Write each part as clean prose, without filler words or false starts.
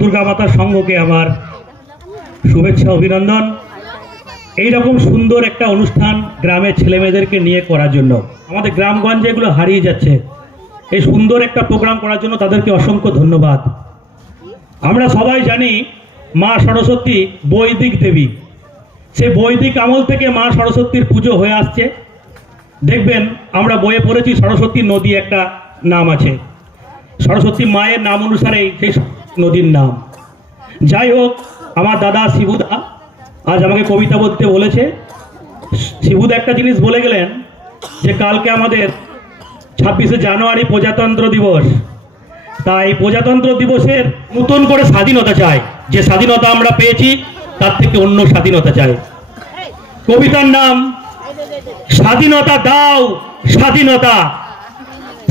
দুর্গা মাতার সংঘকে আমার শুভেচ্ছা অভিনন্দন। এই রকম সুন্দর একটা অনুষ্ঠান গ্রামের ছেলেমেয়েদেরকে নিয়ে করার জন্য, আমাদের গ্রামগঞ্জে এগুলো হারিয়ে যাচ্ছে, এই সুন্দর একটা প্রোগ্রাম করার জন্য তাদেরকে অসংখ্য ধন্যবাদ। আমরা সবাই জানি মা সরস্বতী বৈদিক দেবী, সে বৈদিক আমল থেকে মা সরস্বতীর পুজো হয়ে আসছে। দেখবেন আমরা বইয়ে পড়েছি সরস্বতী নদী একটা নাম আছে, সরস্বতী মায়ের নাম অনুসারেই সেই নদীর নাম। যাই হোক, আমার দাদা শিবুদা আজ আমাকে কবিতা বলতে বলেছে। শিবুদা একটা জিনিস বলে গেলেন যে কালকে আমাদের 26শে জানুয়ারি প্রজাতন্ত্র দিবস, তাই প্রজাতন্ত্র দিবসের নতুন করে স্বাধীনতা চাই, যে স্বাধীনতা আমরা পেয়েছি তার থেকে অন্য স্বাধীনতা চাই। কবিতার নাম স্বাধীনতা দাও স্বাধীনতা,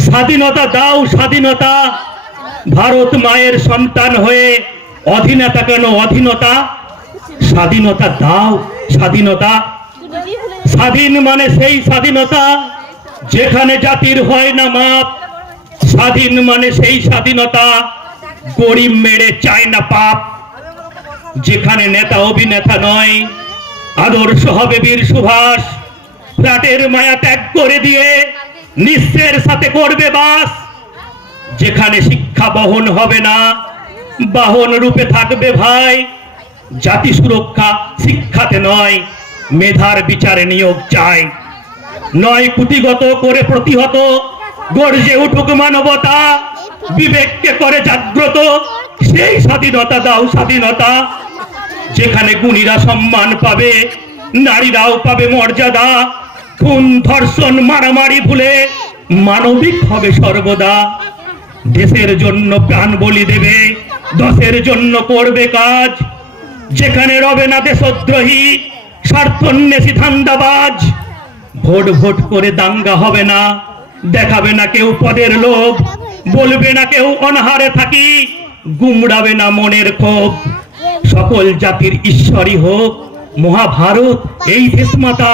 স্বাধীনতা দাও স্বাধীনতা, ভারত মায়ের সন্তান হয়ে অধীনতা কেন অধীনতা, স্বাধীনতা দাও স্বাধীনতা। স্বাধীন মানে সেই স্বাধীনতা যেখানে জাতির হয় না মাপ, স্বাধীন মানে সেই স্বাধীনতা গরিব মেরে চায় না পাপ, যেখানে নেতা অভিনেতা নয় আদর্শ হবে বীর সুভাষ, ফ্ল্যাটের মায়া ত্যাগ করে দিয়ে নিঃস্বের সাথে করবে বাস, যেখানে শিক্ষা বহন হবে না বাহন রূপে থাকবে ভাই, জাতি সুরক্ষা শিক্ষাতে নয় মেধার বিচারে নিয়োগ চাই, নয় কুটিগত করে প্রতিহত গর্জে উঠুক মানবতা, বিবেককে করে জাগ্রত সেই স্বাধীনতা দাও স্বাধীনতা, যেখানে গুণীরা সম্মান পাবে নারীরাও পাবে মর্যাদা, খুন ধর্ষণ মারামারি ভুলে মানবিক হবে সর্বদা, দেশের জন্য প্রাণ বলি দেবে দশের জন্য করবে কাজ, যেখানে রবে না দেশদ্রোহী স্বার্থন্বেষী ধান্দাবাজ, ভোট ভোট করে দাঙ্গা হবে না, দেখাবে না কেউ পদের লোভ, বলবে না কেউ অনাহারে থাকি, গুমড়াবে না মনের ক্ষোভ, সকল জাতির ঈশ্বরই হোক মহাভারত এই দেশমাতা,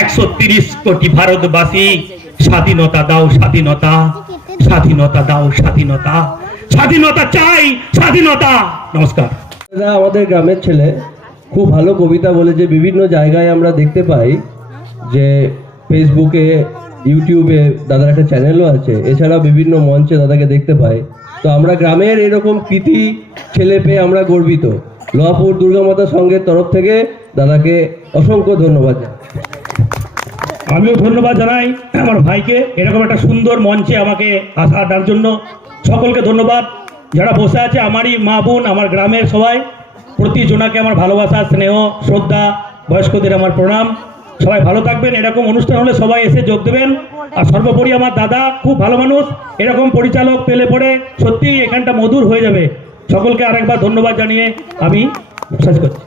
130 কোটি ভারতবাসী স্বাধীনতা দাও স্বাধীনতা, স্বাধীনতা দাও স্বাধীনতা, স্বাধীনতা চাই স্বাধীনতা। নমস্কার। আমাদের গ্রামের ছেলে খুব ভালো কবিতা বলেছে, বিভিন্ন জায়গায় আমরা দেখতে পাই যে ফেসবুকে ইউটিউবে দাদার একটা চ্যানেলও আছে, এছাড়া বিভিন্ন মঞ্চে দাদাকে দেখতে পাই। তো আমরা গ্রামের এরকম কৃতি ছেলে পেয়ে আমরা গর্বিত। লোহাপুর দুর্গা মাতা সংঘের তরফ থেকে দাদাকে অসংখ্য ধন্যবাদ। আমিও ধন্যবাদ জানাই আমার ভাইকে এরকম একটা সুন্দর মঞ্চে আমাকে আসার জন্য। সকলকে ধন্যবাদ যারা বসে আছে, আমারই মা বোন, আমার গ্রামের সবাই, প্রতিজনাকে আমার ভালোবাসা স্নেহ শ্রদ্ধা, বয়স্কদের আমার প্রণাম। সবাই ভালো থাকবেন, এরকম অনুষ্ঠান হলে সবাই এসে যোগ দেবেন। আর সর্বোপরি আমার দাদা খুব ভালো মানুষ, এরকম পরিচালক পেলে পরে সত্যিই এখানটা মধুর হয়ে যাবে। সকলকে আরেকবার ধন্যবাদ জানিয়ে আমি শেষ করছি।